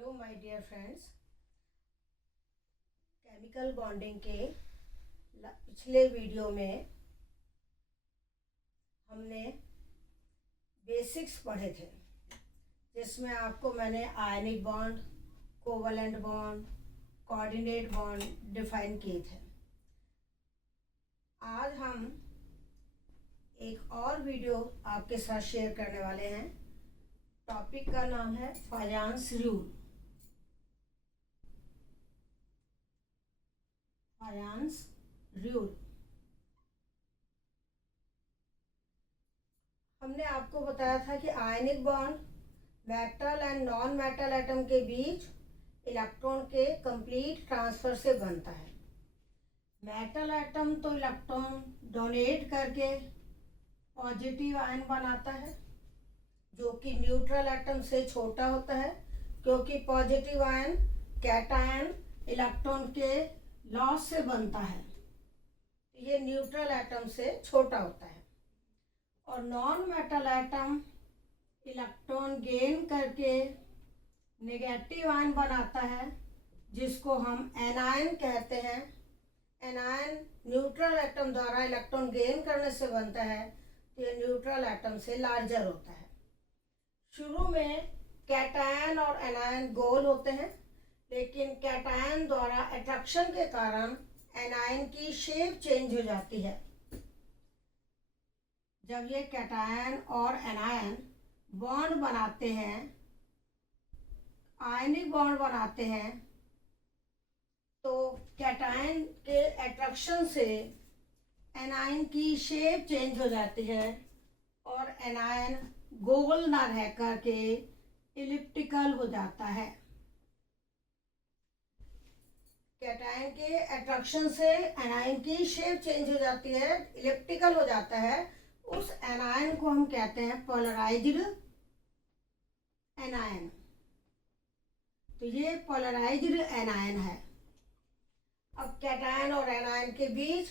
Hello my dear friends, chemical bonding के पिछले video में हमने बेसिक्स पढ़े थे, जिसमें आपको मैंने ionic bond, covalent bond, coordinate bond define किए थे। आज हम एक और वीडियो आपके साथ शेयर करने वाले हैं। टॉपिक का नाम है फायांस रूल। फायांस रूल। हमने आपको बताया था कि ionic bond metal and non metal atom के बीच इलेक्ट्रॉन के कंप्लीट ट्रांसफर से बनता है। मेटल एटम तो इलेक्ट्रॉन डोनेट करके पॉजिटिव आयन बनाता है, जो कि न्यूट्रल एटम से छोटा होता है, क्योंकि पॉजिटिव आयन कैटायन इलेक्ट्रॉन के लॉस से बनता है। ये न्यूट्रल एटम से छोटा होता है। और non metal atom electron gain करके नेगेटिव आयन बनाता है, जिसको हम एनायन कहते हैं। एनायन न्यूट्रल एटम द्वारा इलेक्ट्रॉन गेन करने से बनता है, तो ये न्यूट्रल एटम से लार्जर होता है। शुरू में कैटायन और एनायन गोल होते हैं, लेकिन कैटायन द्वारा अट्रैक्शन के कारण एनायन की शेप चेंज हो जाती है। जब ये कैटायन और एनायन बॉन्ड बनाते हैं, आयनिक बॉन्ड बनाते हैं, तो कैटायन के अट्रैक्शन से एनायन की शेप चेंज हो जाती है और एनायन गोल ना रह करके इलिप्टिकल हो जाता है। कैटायन के अट्रैक्शन से एनायन की शेप चेंज हो जाती है, इलिप्टिकल हो जाता है। उस एनायन को हम कहते हैं पोलराइज्ड एनायन। तो ये पोलराइज्ड एनायन है। अब कैटायन और एनायन के बीच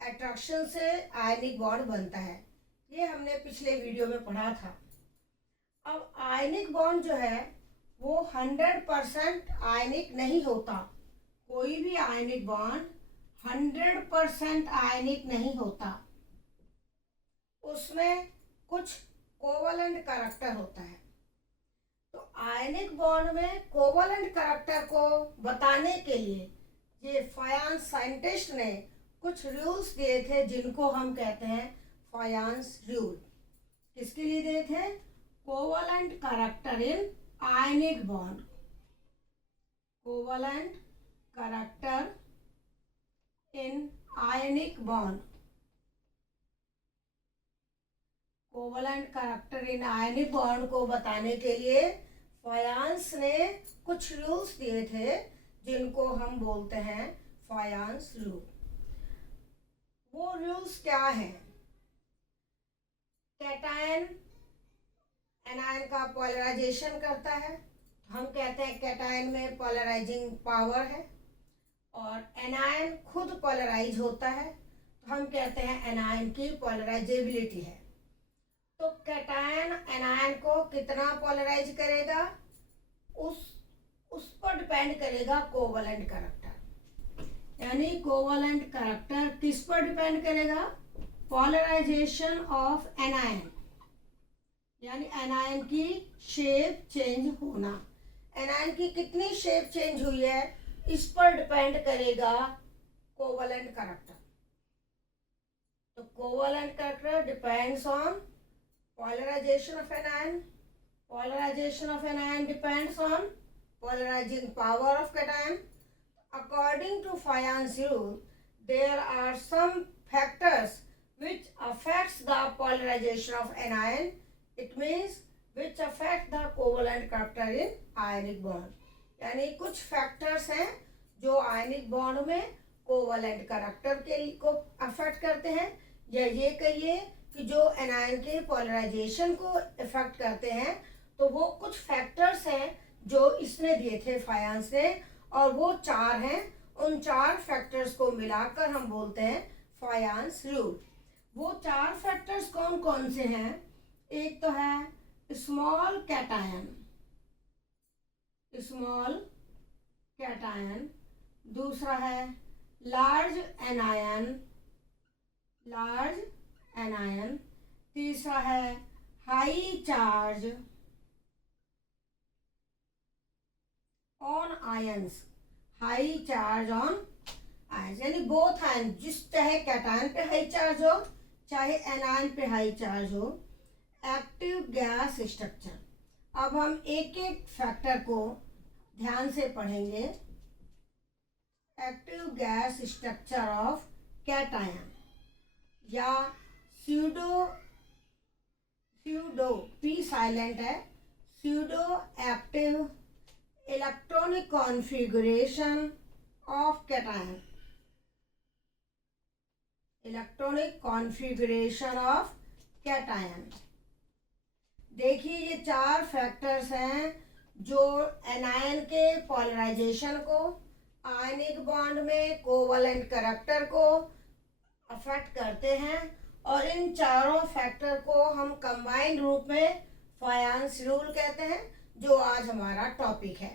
अट्रैक्शन से आयनिक बॉन्ड बनता है। ये हमने पिछले वीडियो में पढ़ा था। अब आयनिक बॉन्ड जो है वो 100% आयनिक नहीं होता। कोई भी आयनिक बॉन्ड 100% आयनिक नहीं होता। उसमें कुछ कोवलेंट कैरेक्टर होता है। तो आयनिक बॉन्ड में कोवलेंट कैरेक्टर को बताने के लिए ये फायांस साइंटिस्ट ने कुछ रूल्स दिए थे, जिनको हम कहते हैं फायांस रूल। किसके लिए दिए थे? Covalent character in ionic bond. Covalent character in ionic bond. Covalent character in ionic bond को बताने के लिए फायांस ने कुछ रूल्स दिए थे, जिनको हम बोलते हैं फायांस रूल। वो रूल्स क्या हैं? कैटायन एनायन का पोलराइजेशन करता है। हम कहते हैं कैटायन में पोलराइजिंग पावर है, और एनायन खुद पोलराइज होता है, तो हम कहते हैं एनायन की पोलराइजेबिलिटी है। तो कैटायन एनायन को कितना पोलराइज करेगा, उस पर डिपेंड करेगा कोवलेंट कैरेक्टर। यानी कोवलेंट कैरेक्टर किस पर डिपेंड करेगा? पोलराइजेशन ऑफ एनायन, यानी एनायन की शेप चेंज होना। एनायन की कितनी शेप चेंज हुई है, इस पर डिपेंड करेगा कोवलेंट कैरेक्टर। तो covalent character depends on polarization of anion. Polarization of anion depends on polarizing power of cation. According to Fayon's rule, there are some factors which affects the polarization of anion. It means which affect the covalent character in ionic bond. यानी कुछ factors हैं जो ionic bond में covalent character को affect करते हैं, या ये कहिए कि जो एनायन के पोलराइजेशन को इफेक्ट करते हैं। तो वो कुछ फैक्टर्स हैं जो इसने दिए थे फायांस ने, और वो 4 हैं। उन 4 फैक्टर्स को मिलाकर हम बोलते हैं फायांस रूल। वो 4 फैक्टर्स कौन कौन से हैं? एक तो है स्मॉल कैटायन। स्मॉल कैटायन, दूसरा है लार्ज एनायन, तीसरा है high charge on ions, high charge on ions, यानी बोथ आयन, जिस चाहे कैटायन पे हाई चार्ज हो चाहे एनायन पे हाई चार्ज हो, एक्टिव गैस स्ट्रक्चर। अब हम एक एक फैक्टर को ध्यान से पढ़ेंगे। Active gas structure of cation या स्यूडो पी साइलेंट है, pseudo active electronic configuration of cation, electronic configuration of cation. देखिए ये चार फैक्टर्स हैं जो एनायन के पॉलराइजेशन को, आयनिक बॉन्ड में कोवलेंट करैक्टर को अफेक्ट करते हैं, और इन चारों फैक्टर को हम कंबाइंड रूप में फायांस रूल कहते हैं, जो आज हमारा टॉपिक है।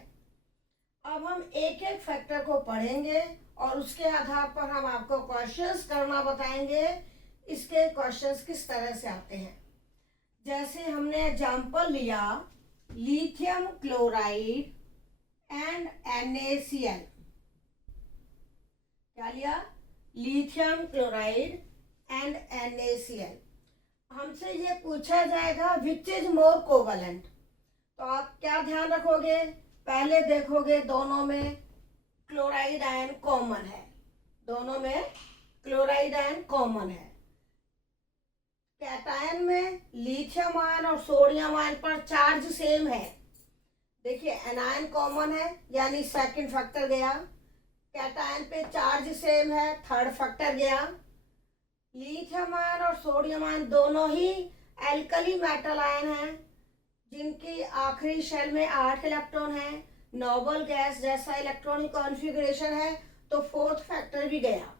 अब हम एक एक फैक्टर को पढ़ेंगे और उसके आधार पर हम आपको क्वेश्चंस करना बताएंगे। इसके क्वेश्चंस किस तरह से आते हैं, जैसे हमने एग्जाम्पल लिया लिथियम क्लोराइड एंड NaCl। क्या लिया? Lithium chloride and NaCl। हमसे ये पूछा जाएगा विच इज मोर कोवलेंट, तो आप क्या ध्यान रखोगे? पहले देखोगे दोनों में क्लोराइड आयन कॉमन है, दोनों में क्लोराइड आयन कॉमन है। कैटायन में लिथियम आयन और सोडियम आयन पर चार्ज सेम है। देखिए एनायन कॉमन है यानी सेकंड फैक्टर गया, कैटायन पे चार्ज सेम है, थर्ड फैक्टर गया। लिथियम आयन और सोडियम आयन दोनों ही एल्कली मेटल आयन हैं, जिनकी आखिरी शेल में 8 इलेक्ट्रॉन है, नोबल गैस जैसा इलेक्ट्रॉनिक कॉन्फ़िगरेशन है, तो फोर्थ फैक्टर भी गया।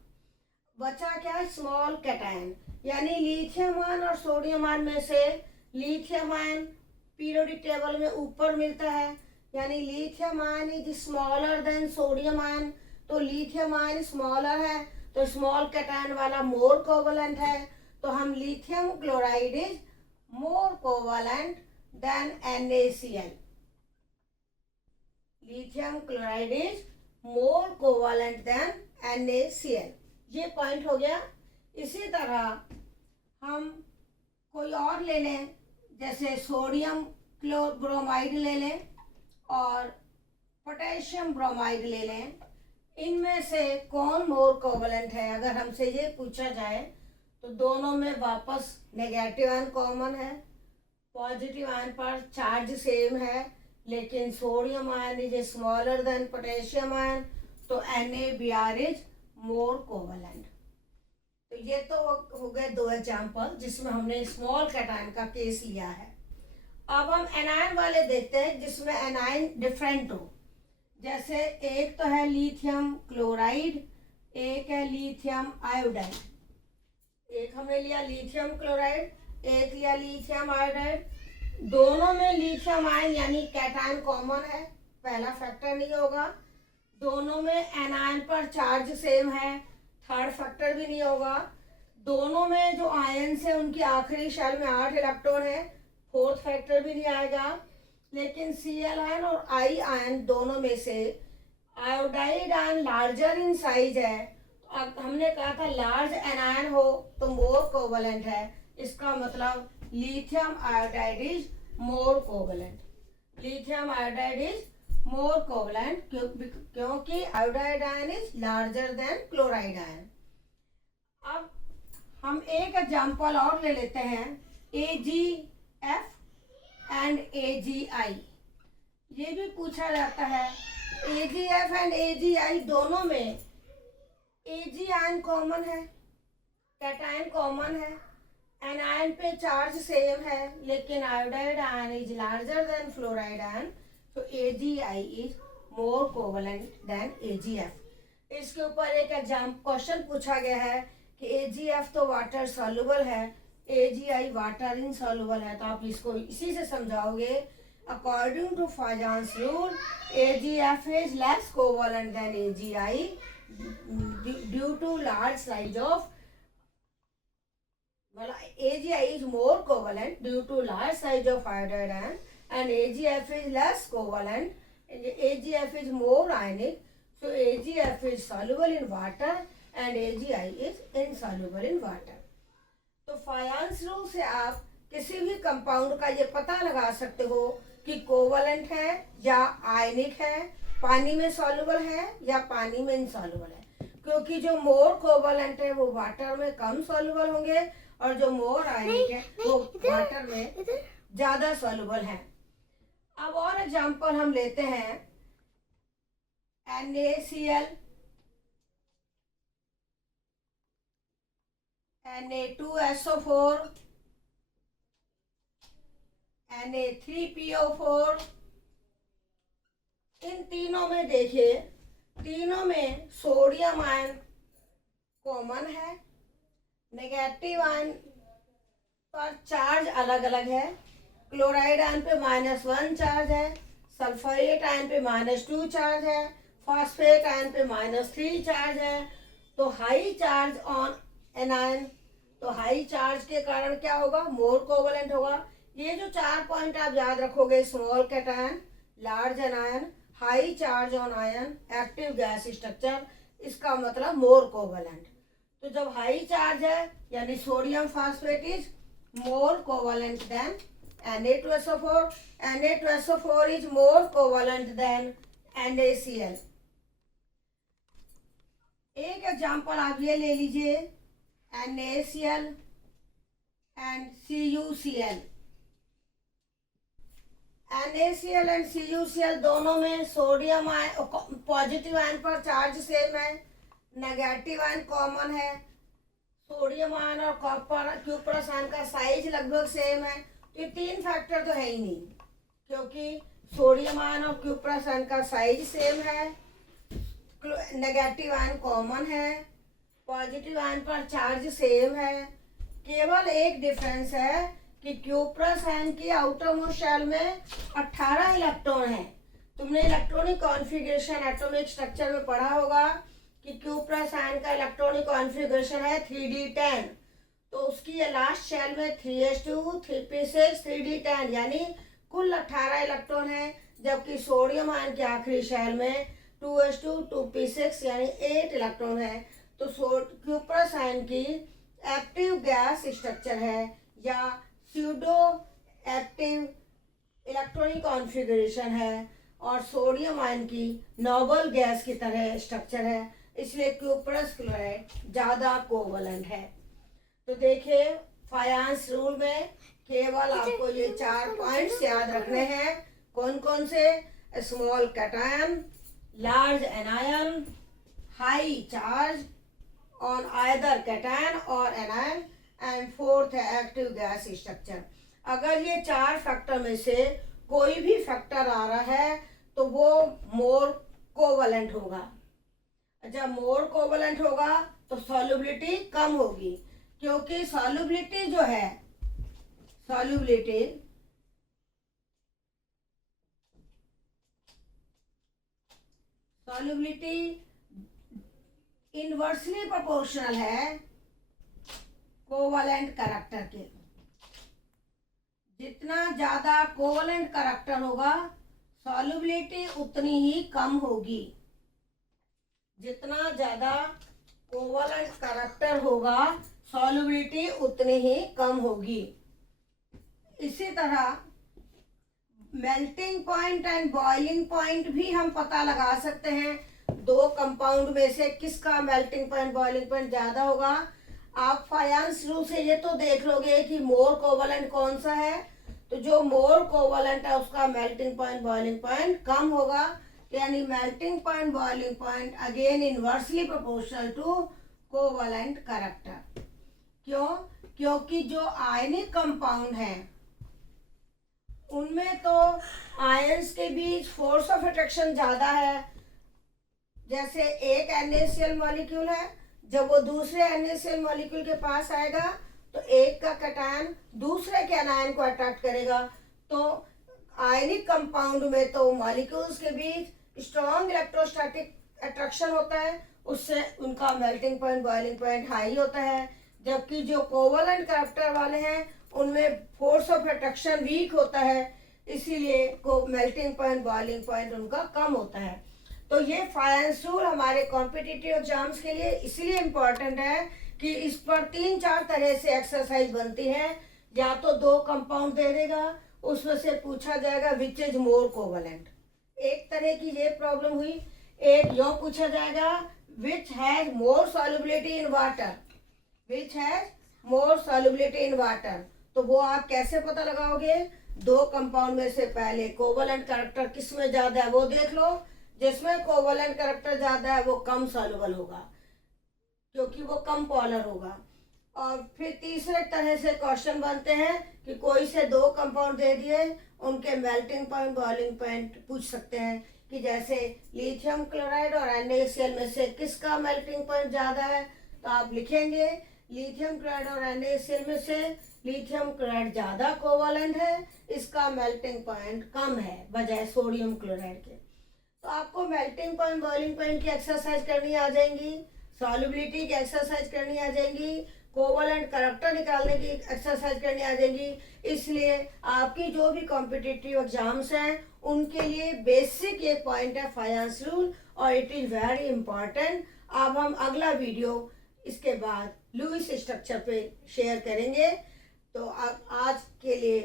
बचा क्या है? स्मॉल कैटायन, यानी लिथियम आयन और सोडियम आयन में से लिथियम आयन पीरियोडिक टेबल में ऊपर मिलता है, यानी lithium ion is smaller than sodium ion, तो लिथियम आयन स्मॉलर है तो स्मॉल कैटायन वाला मोर कोवलेंट है, तो हम lithium chloride is more covalent than NaCl। Lithium chloride is more covalent than NaCl। ये पॉइंट हो गया। इसी तरह हम कोई और ले लें, जैसे सोडियम ब्रोमाइड ले लें और पोटेशियम ब्रोमाइड ले लें। इनमें से कौन मोर कोवलेंट है? अगर हमसे ये पूछा जाए तो दोनों में वापस नेगेटिव आयन कॉमन है, पॉजिटिव आयन पर चार्ज सेम है, लेकिन sodium ion is smaller than potassium ion, तो NaBr इज मोर कोवलेंट। तो ये तो हो गए दो एग्जाम्पल जिसमें हमने स्मॉल कैटायन का केस लिया है। अब हम एनायन वाले देखते हैं जिसमें एनायन डिफरेंट हो। जैसे एक तो है लिथियम क्लोराइड, एक है लिथियम आयोडाइड। एक हमने लिया लिथियम क्लोराइड, एक लिया लिथियम आयोडाइड। दोनों में लिथियम आयन यानी कैटायन कॉमन है, पहला फैक्टर नहीं होगा। दोनों में एनायन पर चार्ज सेम है, थर्ड फैक्टर भी नहीं होगा। दोनों में जो आयन्स है उनकी आखिरी शेल में 8 इलेक्ट्रॉन है, फोर्थ फैक्टर भी नहीं आएगा। लेकिन Cl आयन और I आयन दोनों में से iodide ion larger in size है, तो अब हमने कहा था लार्ज एनायन हो तो मोर कोवलेंट है। इसका मतलब lithium iodide is more covalent, lithium iodide is more covalent, क्योंकि iodide ion is larger than chloride ion. अब हम एक एग्जांपल और ले लेते हैं, AgF एंड AgI। ये भी पूछा जाता है, AgF एंड AgI दोनों में Ag आयन कॉमन है, कैटायन कॉमन है, एनायन पे चार्ज सेम है, लेकिन iodide ion is larger than fluoride ion, तो AgI is more covalent than AgF। इसके ऊपर एक क्वेश्चन पूछा गया है कि AgF तो वाटर सॉल्युबल है, AgI वाटर इनसॉल्युबल है, तो आप इसको इसी से समझाओगे। According to Fajans rule, AgF is less covalent than AgI due to large size of, well, AgI is more covalent due to large size of iodide ion, and AgF is less covalent. AgF is more ionic, so AgF is soluble in water and AgI is insoluble in water. तो फायांस rule से आप किसी भी compound का ये पता लगा सकते हो कि कोवलेंट है या आयनिक है, पानी में सॉल्युबल है या पानी में इनसॉल्युबल है, क्योंकि जो मोर कोवलेंट है वो वाटर में कम सॉल्युबल होंगे और जो मोर आयनिक है वो वाटर में ज्यादा सॉल्युबल है। अब और एग्जांपल हम लेते हैं NaCl, Na2SO4, Na3PO4। इन तीनों में देखिए, तीनों में सोडियम आयन कॉमन है, नेगेटिव आयन पर चार्ज अलग अलग है। क्लोराइड आयन पे -1 चार्ज है, सल्फरेट आयन पे -2 चार्ज है, फॉस्फेट आयन पे -3 चार्ज है। तो हाई चार्ज ऑन एनायन, तो हाई चार्ज के कारण क्या होगा, मोर कोवलेंट होगा। ये जो 4 पॉइंट आप याद रखोगे, small cation, large anion, high charge on ion, active gas structure, इसका मतलब मोर कोवलेंट। तो जब हाई चार्ज है यानी sodium phosphate is more covalent than Na2SO4, Na2SO4 is more covalent than NaCl। एक एग्जांपल आप ये ले लीजिए, NaCl and CuCl। NaCl and CuCl दोनों में सोडियम आयन पॉजिटिव आयन पर चार्ज सेम है, नेगेटिव आयन कॉमन है। सोडियम आयन और कॉपर क्यूप्रस आयन का साइज लगभग सेम है। ये 3 फैक्टर तो है ही नहीं, क्योंकि सोडियम आयन और क्यूप्रस आयन का साइज सेम है, नेगेटिव आयन कॉमन है, पॉजिटिव आयन पर चार्ज सेम है। केवल एक डिफरेंस है कि क्यूप्रस आयन की आउटर मोस्ट शेल में 18 इलेक्ट्रॉन है। तुमने इलेक्ट्रॉनिक कॉन्फ़िगरेशन एटॉमिक स्ट्रक्चर में पढ़ा होगा कि क्यूप्रस आयन का इलेक्ट्रॉनिक कॉन्फ़िगरेशन है 3d10, तो उसकी ये लास्ट शेल में 3s2 3p6 3d10 यानी कुल 18 इलेक्ट्रॉन है, जबकि सोडियम आयन की आखिरी शेल में 2s2 2p6 यानी 8 इलेक्ट्रॉन है। तो क्यूप्रस आयन की एक्टिव गैस स्ट्रक्चर है या स्यूडो एक्टिव इलेक्ट्रॉनिक कॉन्फ़िगरेशन है, और सोडियम आयन की नोबल गैस की तरह स्ट्रक्चर है, इसलिए क्यूप्रस क्लोराइड ज़्यादा कोवलेंट है। तो देखिए, फायांस रूल में केवल आपको ये 4 पॉइंट्स याद रखने हैं। कौन कौन से, small cation, large anion, high charge on either cation और एनायन, एंड फोर्थ है एक्टिव गैस स्ट्रक्चर। अगर ये 4 फैक्टर में से कोई भी फैक्टर आ रहा है तो वो मोर कोवलेंट होगा। जब मोर कोवलेंट होगा तो सॉल्युबिलिटी कम होगी, क्योंकि सॉल्युबिलिटी जो है, सॉल्युबिलिटी इनवर्सली प्रोपोर्शनल है कोवलेंट कैरेक्टर के। जितना ज्यादा कोवलेंट कैरेक्टर होगा सॉल्युबिलिटी उतनी ही कम होगी। जितना ज्यादा कोवलेंट कैरेक्टर होगा सॉल्युबिलिटी उतनी ही कम होगी। इसी तरह melting point and boiling point भी हम पता लगा सकते हैं। 2 कंपाउंड में से किसका मेल्टिंग पॉइंट बॉइलिंग पॉइंट ज्यादा होगा। आप फायांस रूल से ये तो देख लोगे कि मोर कोवलेंट कौन सा है, तो जो मोर कोवलेंट है उसका मेल्टिंग पॉइंट बॉइलिंग पॉइंट कम होगा, यानी melting point boiling point again inversely proportional to covalent character. क्यों? क्योंकि जो आयनिक कंपाउंड है उनमें तो आयंस के बीच फोर्स ऑफ अट्रैक्शन ज्यादा है। जैसे एक NaCl मॉलिक्यूल है, जब वो दूसरे NaCl मॉलिक्यूल के पास आएगा तो एक का कैटायन दूसरे के एनायन को अट्रैक्ट करेगा, तो आयनिक कंपाउंड में तो मॉलिक्यूल्स के बीच स्ट्रॉन्ग इलेक्ट्रोस्टैटिक अट्रैक्शन होता है, उससे उनका melting point boiling point high होता है। जबकि जो कोवलेंट करैक्टर वाले हैं उनमें फोर्स ऑफ अट्रैक्शन वीक होता है, इसीलिए को मेल्टिंग पॉइंट बॉइलिंग पॉइंट उनका कम होता है। तो ये फायंस रूल हमारे कॉम्पिटिटिव एग्जाम्स के लिए इसलिए इम्पोर्टेंट है कि इस पर 3-4 तरह से एक्सरसाइज बनती है। या तो 2 कंपाउंड दे देगा, उसमें से पूछा जाएगा विच इज मोर कोवलेंट, एक तरह की ये प्रॉब्लम हुई। एक यो पूछा जाएगा which has more solubility in water, which has more solubility in water. तो वो आप कैसे पता लगाओगे? 2 कंपाउंड में से पहले कोवलेंट कैरेक्टर किस में ज्यादा है वो देख लो, जिसमें कोवलेंट कैरेक्टर ज्यादा है वो कम सॉल्युबल होगा क्योंकि वो कम पोलर होगा। और फिर तीसरे तरह से क्वेश्चन बनते हैं कि कोई से 2 कंपाउंड दे दिए, उनके मेल्टिंग पॉइंट बॉइलिंग पॉइंट पूछ सकते हैं कि जैसे लिथियम क्लोराइड और NaCl में से किसका मेल्टिंग पॉइंट ज़्यादा है। तो आप लिखेंगे लिथियम क्लोराइड और NaCl में से लिथियम क्लोराइड ज़्यादा कोवलेंट है, इसका मेल्टिंग पॉइंट कम है बजाय सोडियम क्लोराइड के। तो आपको मेल्टिंग पॉइंट बॉइलिंग पॉइंट की एक्सरसाइज करनी आ जाएंगी, सॉल्युबिलिटी की एक्सरसाइज करनी आ जाएंगी, कोवलेंट कैरेक्टर निकालने की एक्सरसाइज करनी आ जाएगी। इसलिए आपकी जो भी कॉम्पिटिटिव एग्जाम्स हैं उनके लिए बेसिक ये पॉइंट है फायंस रूल, और इट इज़ वेरी इंपॉर्टेंट। अब हम अगला वीडियो इसके बाद लुईस स्ट्रक्चर पे शेयर करेंगे। तो आज के लिए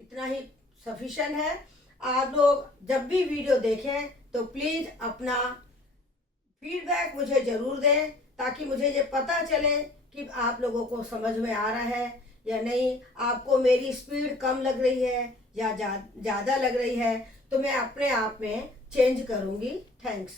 इतना ही सफिशिएंट है। आप लोग जब भी वीडियो देखें तो प्लीज़ अपना फीडबैक मुझे ज़रूर दें, ताकि मुझे ये पता चले कि आप लोगों को समझ में आ रहा है या नहीं, आपको मेरी स्पीड कम लग रही है या ज़्यादा लग रही है, तो मैं अपने आप में चेंज करूँगी। थैंक्स।